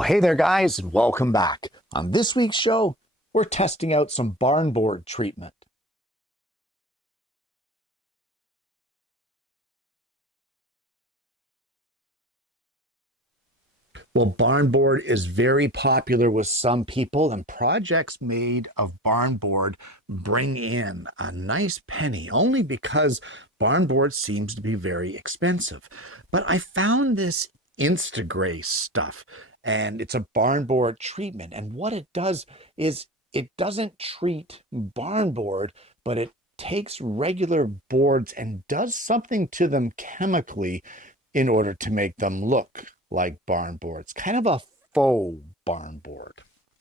Well, hey there, guys, and welcome back. On this week's show, we're testing out some barn board treatment. Well, barn board is very popular with some people, and projects made of barn board bring in a nice penny only because barn board seems to be very expensive. But I found this Instagrey stuff, and it's a barn board treatment. And what it does is it doesn't treat barn board, but it takes regular boards and does something to them chemically in order to make them look like barn boards, kind of a faux barn board.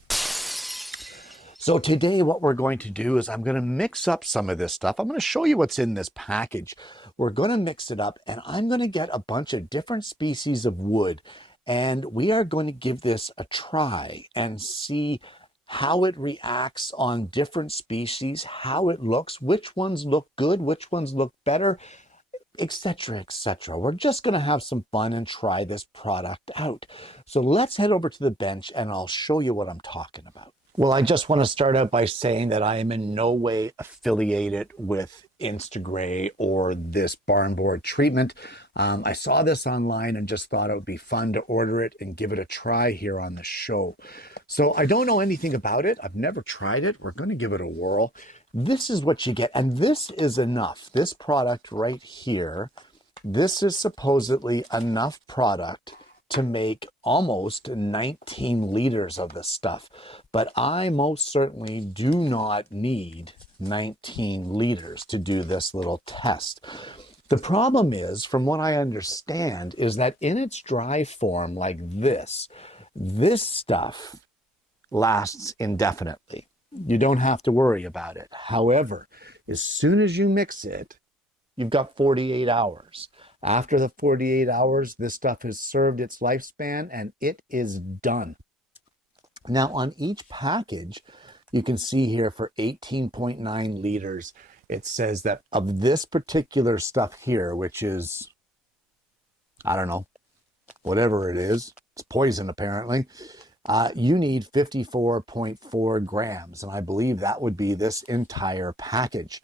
So today what we're going to do is I'm going to mix up some of this stuff. I'm going to show you what's in this package. We're going to mix it up, and I'm going to get a bunch of different species of wood, and we are going to give this a try and see how it reacts on different species, how it looks, which ones look good, which ones look better, etc., etc. We're just going to have some fun and try this product out. So let's head over to the bench and I'll show you what I'm talking about. Well, I just want to start out by saying that I am in no way affiliated with Instagrey or this barn board treatment. I saw this online and just thought it would be fun to order it and give it a try here on the show. So I don't know anything about it. I've never tried it. We're going to give it a whirl. This is what you get, and this is enough. This product right here, this is supposedly enough product to make almost 19 liters of this stuff. But I most certainly do not need 19 liters to do this little test. The problem is, from what I understand, is that in its dry form like this stuff lasts indefinitely. You don't have to worry about it. However, as soon as you mix it, you've got 48 hours. After the 48 hours, this stuff has served its lifespan and it is done. Now, on each package, you can see here for 18.9 liters, it says that of this particular stuff here, which is, I don't know, whatever it is, it's poison apparently, you need 54.4 grams, and I believe that would be this entire package.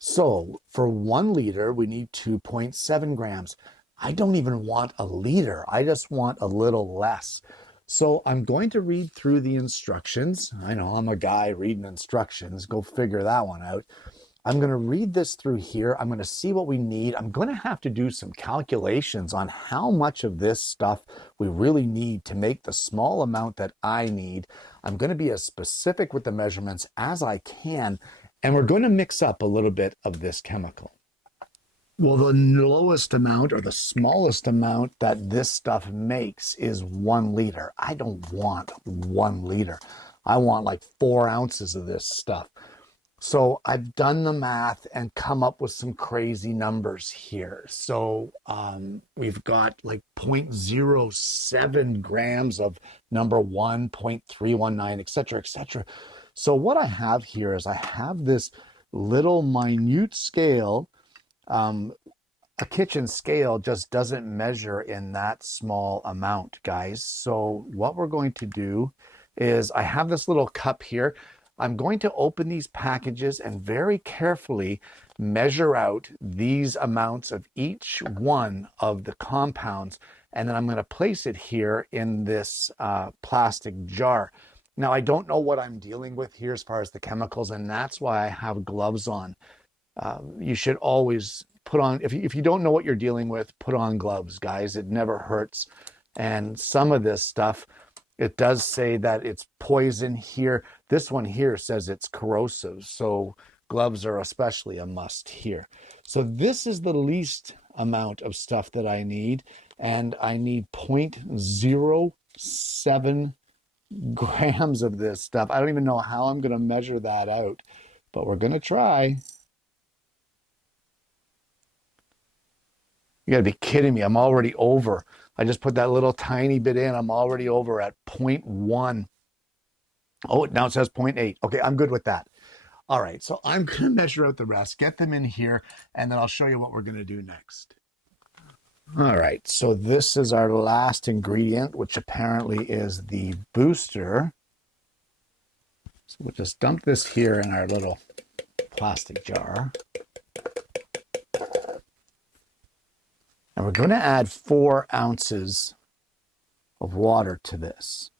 So for 1 liter, we need 2.7 grams. I don't even want a liter. I just want a little less. So I'm going to read through the instructions. I know I'm a guy reading instructions. Go figure that one out. I'm going to read this through here. I'm going to see what we need. I'm going to have to do some calculations on how much of this stuff we really need to make the small amount that I need. I'm going to be as specific with the measurements as I can, and we're going to mix up a little bit of this chemical. Well, the lowest amount or the smallest amount that this stuff makes is 1 liter. I don't want 1 liter. I want like 4 ounces of this stuff. So I've done the math and come up with some crazy numbers here. So we've got like 0.07 grams of number 1, 0.319, et cetera, et cetera. So what I have here is I have this little minute scale. A kitchen scale just doesn't measure in that small amount, guys. So what we're going to do is I have this little cup here. I'm going to open these packages and very carefully measure out these amounts of each one of the compounds, and then I'm going to place it here in this plastic jar. Now, I don't know what I'm dealing with here as far as the chemicals, and that's why I have gloves on. You should always put on, if you don't know what you're dealing with, put on gloves, guys. It never hurts. And some of this stuff, it does say that it's poison here. This one here says it's corrosive, so gloves are especially a must here. So this is the least amount of stuff that I need, and I need 0.07 grams of this stuff. I don't even know how I'm going to measure that out, but we're going to try. You got to be kidding me. I'm already over. I just put that little tiny bit in. I'm already over at 0.1. Oh, now it says 0.8. Okay, I'm good with that. All right, so I'm going to measure out the rest, get them in here, and then I'll show you what we're going to do next. All right, so this is our last ingredient, which apparently is the booster. So we'll just dump this here in our little plastic jar. And we're going to add 4 ounces of water to this.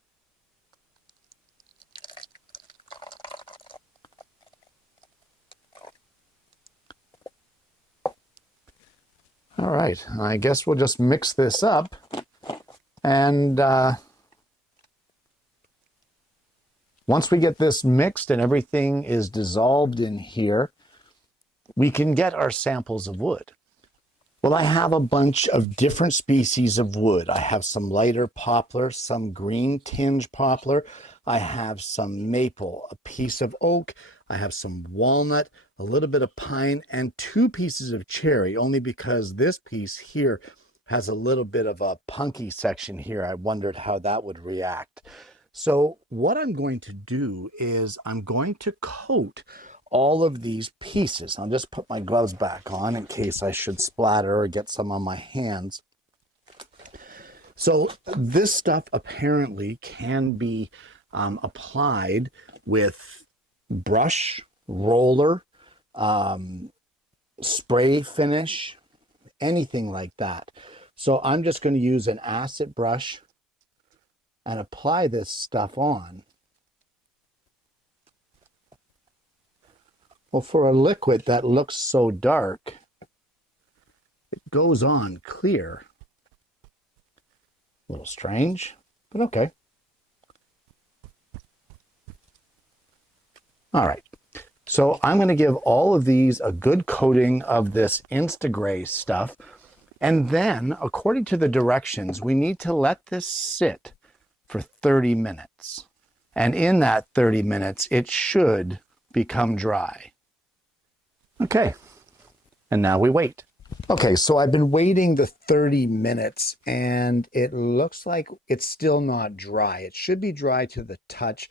All right, I guess we'll just mix this up. And once we get this mixed and everything is dissolved in here, we can get our samples of wood. Well, I have a bunch of different species of wood. I have some lighter poplar, some green tinge poplar. I have some maple, a piece of oak. I have some walnut, a little bit of pine, and 2 pieces of cherry, only because this piece here has a little bit of a punky section here. I wondered how that would react. So what I'm going to do is I'm going to coat all of these pieces. I'll just put my gloves back on in case I should splatter or get some on my hands. So this stuff apparently can be applied with brush, roller, spray finish, anything like that. So I'm just going to use an acid brush and apply this stuff on. Well, for a liquid that looks so dark, it goes on clear. A little strange, but okay. All right, so I'm going to give all of these a good coating of this Instagrey stuff. And then, according to the directions, we need to let this sit for 30 minutes. And in that 30 minutes, it should become dry. Okay, and now we wait. Okay, so I've been waiting the 30 minutes and it looks like it's still not dry. It should be dry to the touch.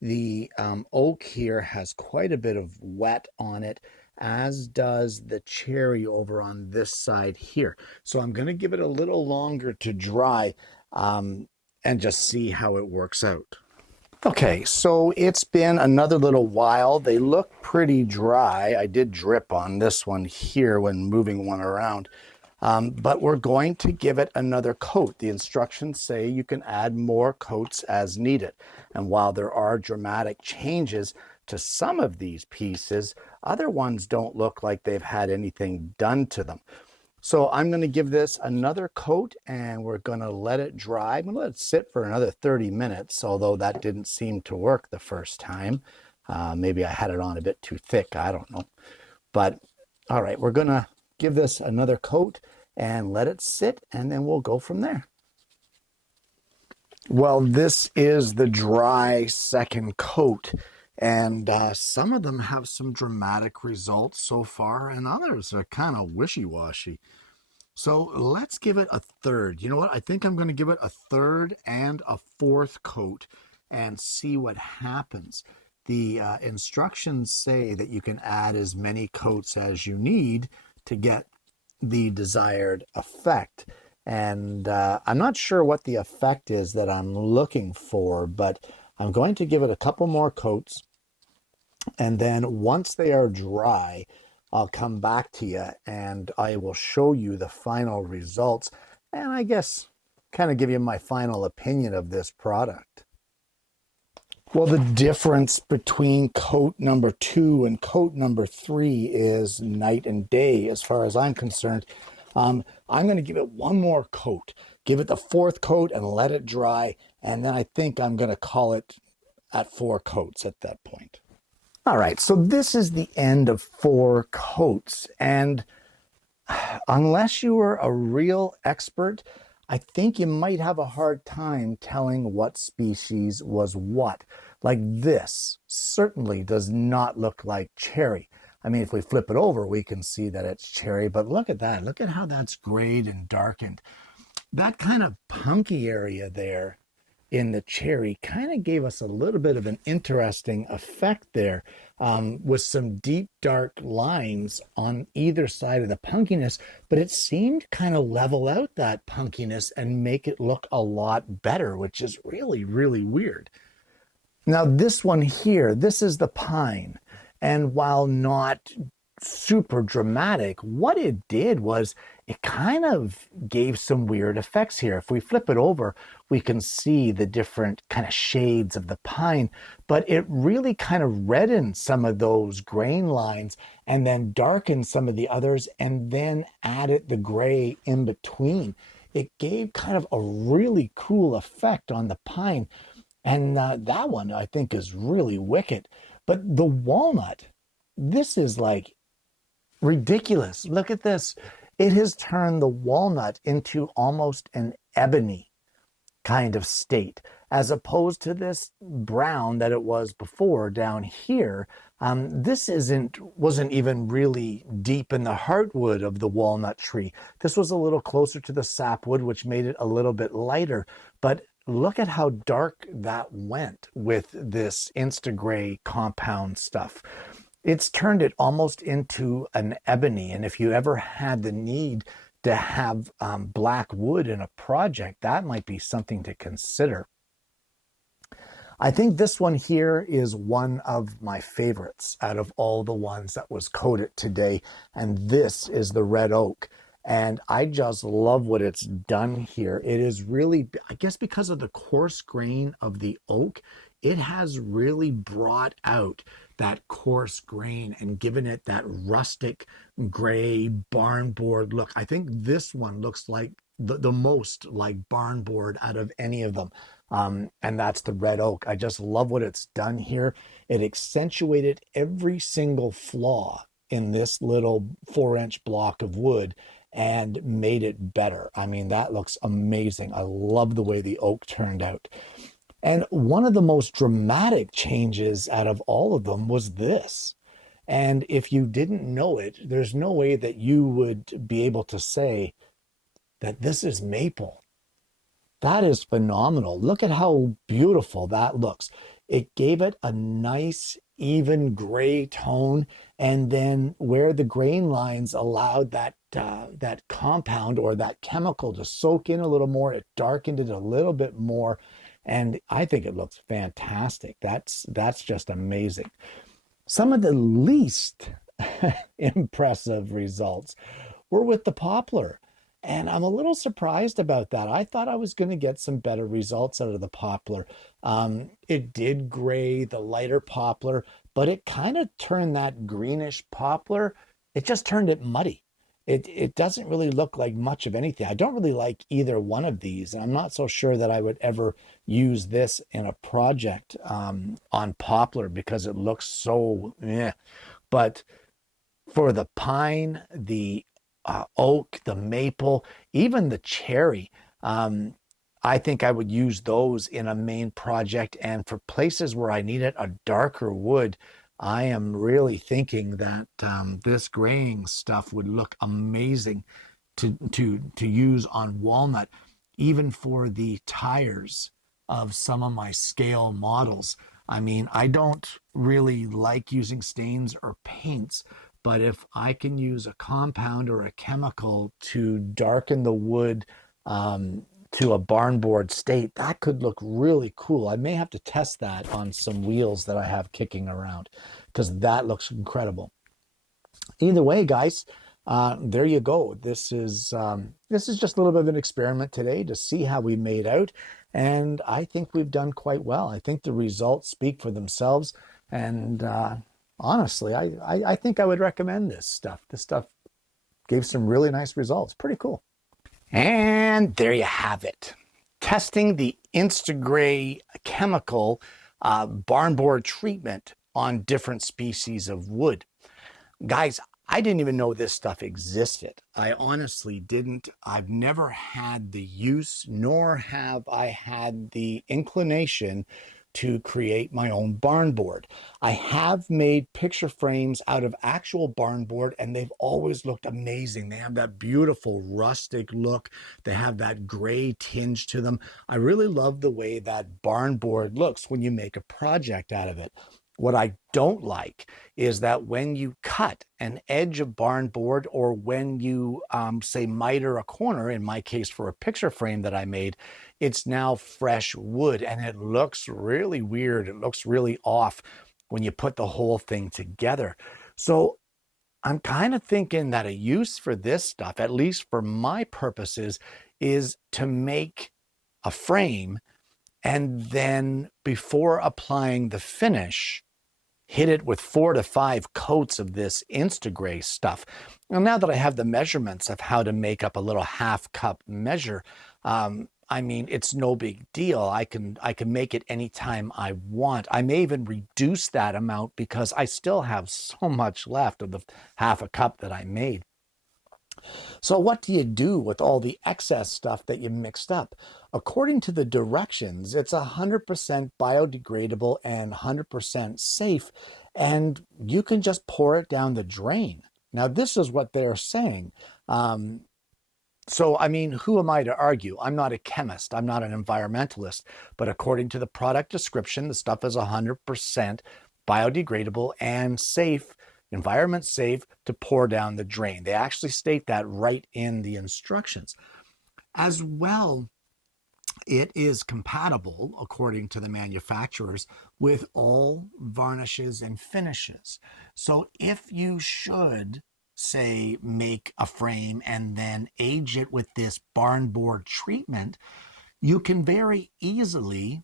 The oak here has quite a bit of wet on it, as does the cherry over on this side here. So I'm going to give it a little longer to dry and just see how it works out. Okay, so it's been another little while. They look pretty dry. I did drip on this one here when moving one around, but we're going to give it another coat. The instructions say you can add more coats as needed. And while there are dramatic changes to some of these pieces, other ones don't look like they've had anything done to them. So I'm going to give this another coat and we're going to let it dry. I'm going to let it sit for another 30 minutes, although that didn't seem to work the first time. Maybe I had it on a bit too thick. I don't know. But all right, we're going to give this another coat and let it sit, and then we'll go from there. Well, this is the dry second coat. And some of them have some dramatic results so far, and others are kind of wishy-washy. So let's give it a third. You know what? I think I'm going to give it a third and a fourth coat and see what happens. The instructions say that you can add as many coats as you need to get the desired effect. And I'm not sure what the effect is that I'm looking for, but I'm going to give it a couple more coats, and then once they are dry, I'll come back to you and I will show you the final results, and I guess kind of give you my final opinion of this product. Well, the difference between coat number 2 and coat number 3 is night and day as far as I'm concerned. I'm going to give it one more coat, give it the fourth coat and let it dry, and then I think I'm going to call it at 4 coats at that point. All right, so this is the end of 4 coats, and unless you are a real expert, I think you might have a hard time telling what species was what. Like this certainly does not look like cherry. I mean, if we flip it over, we can see that it's cherry, but look at that. Look at how that's grayed and darkened. That kind of punky area there in the cherry kind of gave us a little bit of an interesting effect there, with some deep dark lines on either side of the punkiness, but it seemed to kind of level out that punkiness and make it look a lot better, which is really, really weird. Now, this one here, this is the pine. And while not super dramatic, what it did was it kind of gave some weird effects here. If we flip it over, we can see the different kind of shades of the pine, but it really kind of reddened some of those grain lines and then darkened some of the others and then added the gray in between. It gave kind of a really cool effect on the pine. And that one I think is really wicked. But the walnut, this is like ridiculous. Look at this. It has turned the walnut into almost an ebony kind of state, as opposed to this brown that it was before down here. This wasn't even really deep in the heartwood of the walnut tree. This was a little closer to the sapwood, which made it a little bit lighter. But look at how dark that went with this Instagrey compound stuff. It's turned it almost into an ebony. And if you ever had the need to have black wood in a project, that might be something to consider. I think this one here is one of my favorites out of all the ones that was coated today. And this is the red oak. And I just love what it's done here. It is really, I guess because of the coarse grain of the oak, it has really brought out that coarse grain and given it that rustic gray barn board look. I think this one looks like the most like barn board out of any of them. And that's the red oak. I just love what it's done here. It accentuated every single flaw in this little 4-inch block of wood and made it better. I mean, that looks amazing. I love the way the oak turned out. And one of the most dramatic changes out of all of them was this. And if you didn't know it, there's no way that you would be able to say that this is maple. That is phenomenal. Look at how beautiful that looks. It gave it a nice, even gray tone. And then where the grain lines allowed that compound or that chemical to soak in a little more, it darkened it a little bit more. And I think it looks fantastic. That's just amazing. Some of the least impressive results were with the poplar. And I'm a little surprised about that. I thought I was going to get some better results out of the poplar. It did gray the lighter poplar, but it kind of turned that greenish poplar. It just turned it muddy. It doesn't really look like much of anything. I don't really like either one of these, and I'm not so sure that I would ever use this in a project on poplar because it looks so But for the pine, the oak, the maple, even the cherry, I think I would use those in a main project. And for places where I needed a darker wood, I am really thinking that this graying stuff would look amazing to use on walnut, even for the tires of some of my scale models. I mean, I don't really like using stains or paints, but if I can use a compound or a chemical to darken the wood to a barn board state, that could look really cool. I may have to test that on some wheels that I have kicking around because that looks incredible. Either way, guys, there you go. This is just a little bit of an experiment today to see how we made out, and I think we've done quite well. I think the results speak for themselves, and honestly, I think I would recommend this stuff. This stuff gave some really nice results. Pretty cool. And there you have it. Testing the Instagrey chemical barn board treatment on different species of wood. Guys, I didn't even know this stuff existed. I honestly didn't. I've never had the use, nor have I had the inclination to create my own barn board. I have made picture frames out of actual barn board, and they've always looked amazing. They have that beautiful rustic look. They have that gray tinge to them. I really love the way that barn board looks when you make a project out of it. What I don't like is that when you cut an edge of barn board, or when you say miter a corner, in my case for a picture frame that I made, it's now fresh wood and it looks really weird. It looks really off when you put the whole thing together. So I'm kind of thinking that a use for this stuff, at least for my purposes, is to make a frame and then before applying the finish, hit it with 4 to 5 coats of this Instagrey stuff. Now that I have the measurements of how to make up a little half cup measure, I mean, it's no big deal. I can make it anytime I want. I may even reduce that amount because I still have so much left of the half a cup that I made. So what do you do with all the excess stuff that you mixed up? According to the directions, it's 100% biodegradable and 100% safe, and you can just pour it down the drain. Now, this is what they're saying. So, I mean, who am I to argue? I'm not a chemist. I'm not an environmentalist. But according to the product description, the stuff is 100% biodegradable and safe, environment safe, to pour down the drain. They actually state that right in the instructions. As well, it is compatible, according to the manufacturers, with all varnishes and finishes. So if you should, say, make a frame and then age it with this barn board treatment, you can very easily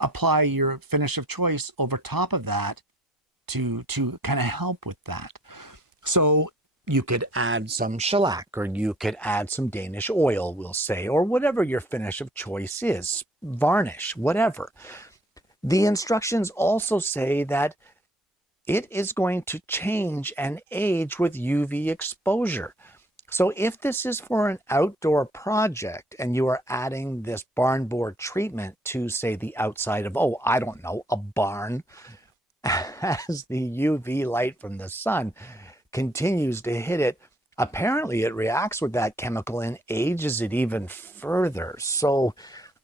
apply your finish of choice over top of that to kind of help with that. So you could add some shellac, or you could add some Danish oil, we'll say, or whatever your finish of choice is, varnish, whatever. The instructions also say that it is going to change and age with UV exposure. So if this is for an outdoor project and you are adding this barn board treatment to, say, the outside of, oh, I don't know, a barn, as the UV light from the sun continues to hit it, apparently it reacts with that chemical and ages it even further. So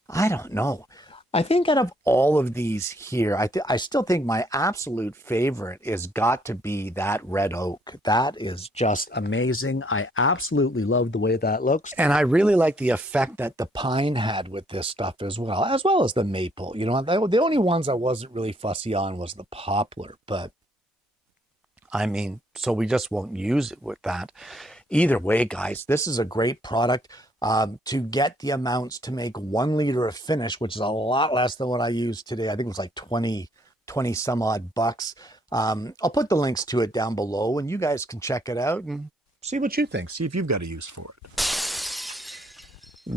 I don't know. I think out of all of these here, I still think my absolute favorite is got to be that red oak. That is just amazing. I absolutely love the way that looks. And I really like the effect that the pine had with this stuff as well as the maple. You know, the only ones I wasn't really fussy on was the poplar, but I mean, so we just won't use it with that. Either way, guys, this is a great product. To get the amounts to make 1 liter of finish, which is a lot less than what I used today. I think it was like 20 some odd bucks. I'll put the links to it down below and you guys can check it out and see what you think. See if you've got a use for it.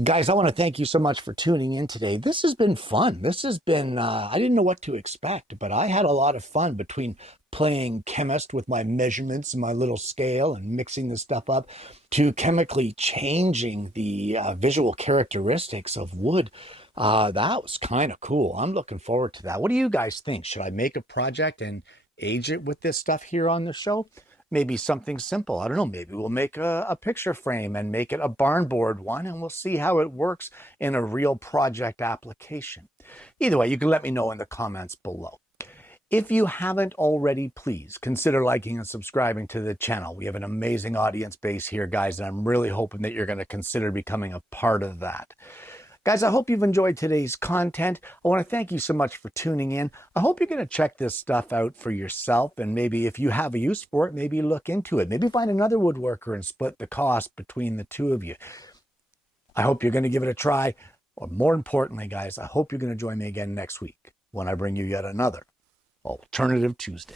Guys, I want to thank you so much for tuning in today. This has been fun. This has been, I didn't know what to expect, but I had a lot of fun between playing chemist with my measurements and my little scale and mixing this stuff up, to chemically changing the visual characteristics of wood. That was kind of cool. I'm looking forward to that. What do you guys think? Should I make a project and age it with this stuff here on the show? Maybe something simple. I don't know. Maybe we'll make a picture frame and make it a barn board one, and we'll see how it works in a real project application. Either way, you can let me know in the comments below. If you haven't already, please consider liking and subscribing to the channel. We have an amazing audience base here, guys, and I'm really hoping that you're going to consider becoming a part of that. Guys, I hope you've enjoyed today's content. I want to thank you so much for tuning in. I hope you're going to check this stuff out for yourself, and maybe if you have a use for it, maybe look into it. Maybe find another woodworker and split the cost between the two of you. I hope you're going to give it a try. Or more importantly, guys, I hope you're going to join me again next week when I bring you yet another Alternative Tuesday.